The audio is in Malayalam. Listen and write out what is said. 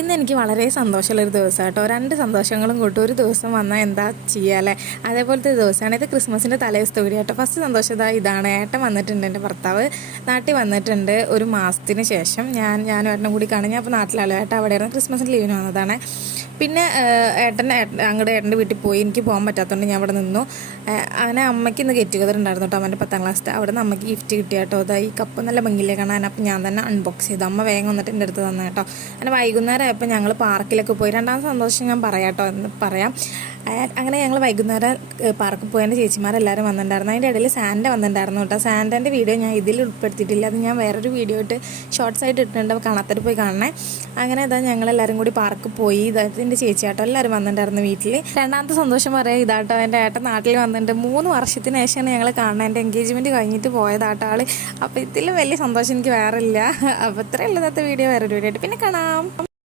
ഇന്ന് എനിക്ക് വളരെ സന്തോഷമുള്ളൊരു ദിവസമാണ് കേട്ടോ. രണ്ട് സന്തോഷങ്ങളും കൂട്ടും ഒരു ദിവസം വന്നാൽ എന്താ ചെയ്യുക അല്ലേ, അതേപോലത്തെ ദിവസമാണ് ഇത്. ക്രിസ്മസിൻ്റെ തലേദിവസത്തെ വീഡിയോ കേട്ടോ. ഫസ്റ്റ് സന്തോഷം ഇതാണ്, ഏട്ടൻ വന്നിട്ടുണ്ട്, എൻ്റെ ഭർത്താവ് നാട്ടിൽ വന്നിട്ടുണ്ട് ഒരു മാസത്തിന് ശേഷം. ഞാനും ഏട്ടനും കൂടി കാണും. ഞാൻ അപ്പോൾ നാട്ടിലാണല്ലോ, ഏട്ടൻ അവിടെയായിരുന്നു, ക്രിസ്മസിന് ലീവിന് വന്നതാണ്. പിന്നെ അങ്ങോട്ട് ഏട്ടൻ്റെ വീട്ടിൽ പോയി, എനിക്ക് പോകാൻ പറ്റാത്തതുകൊണ്ട് ഞാൻ അവിടെ നിന്നു. അങ്ങനെ അമ്മയ്ക്ക് ഇന്ന് ഗെറ്റ് ടുഗദർ ഉണ്ടായിരുന്നു കേട്ടോ, അവൻ്റെ 10ാം ക്ലാസ്സിൽ. അവിടെ നിന്ന് അമ്മയ്ക്ക് ഗിഫ്റ്റ് കിട്ടിയ കേട്ടോ. ഈ കപ്പ് നല്ല ഭംഗിയിലേ കാണാൻ. അപ്പം ഞാൻ തന്നെ അൺബോക്സ് ചെയ്തു. അമ്മ വേഗം വന്നിട്ട് എൻ്റെ അടുത്ത് തന്നെ കേട്ടോ. അങ്ങനെ വൈകുന്നേരം ആയപ്പോൾ ഞങ്ങൾ പാർക്കിലൊക്കെ പോയി. രണ്ടാമത്തെ സന്തോഷം ഞാൻ പറയാം കേട്ടോ, എന്ന് പറയാം. അങ്ങനെ ഞങ്ങൾ വൈകുന്നേരം പാർക്കിൽ പോയി. എൻ്റെ ചേച്ചിമാരെല്ലാവരും വന്നിട്ടുണ്ടായിരുന്നു. അതിൻ്റെ ഇടയിൽ സാൻഡ വന്നിട്ടുണ്ടായിരുന്നു കേട്ടോ. സാൻഡേൻ്റെ വീഡിയോ ഞാൻ ഇതിൽ ഉൾപ്പെടുത്തിയിട്ടില്ല, അത് ഞാൻ വേറൊരു വീഡിയോ ഇട്ട് ഷോർട്സ് ആയിട്ട് ഇട്ടിട്ടുണ്ട്, കാണാത്തവർ പോയി കാണണേ. അങ്ങനെ ഞങ്ങളെല്ലാവരും കൂടി പാർക്കിൽ പോയി. എൻ്റെ ചേച്ചിയാട്ടോ എല്ലാവരും വന്നിട്ടുണ്ടായിരുന്നു വീട്ടിൽ. രണ്ടാമത്തെ സന്തോഷം പറയാം ഇതാട്ടോ, എൻ്റെ ഏട്ടൻ നാട്ടിൽ വന്നിട്ടുണ്ട്. 3 വർഷത്തിന് ശേഷമാണ് ഞങ്ങൾ കാണുന്നത്. എൻ്റെ എൻഗേജ്മെൻറ്റ് കഴിഞ്ഞിട്ട് പോയതാട്ടോ ആൾ. അപ്പോൾ ഇതിലും വലിയ സന്തോഷം എനിക്ക് വേറെ ഇല്ല. അപ്പോൾ ഇത്രയേ ഉള്ളൂ ഇന്നത്തെ വീഡിയോ. വേറൊരു വീഡിയോ ആയിട്ട് പിന്നെ കാണാം.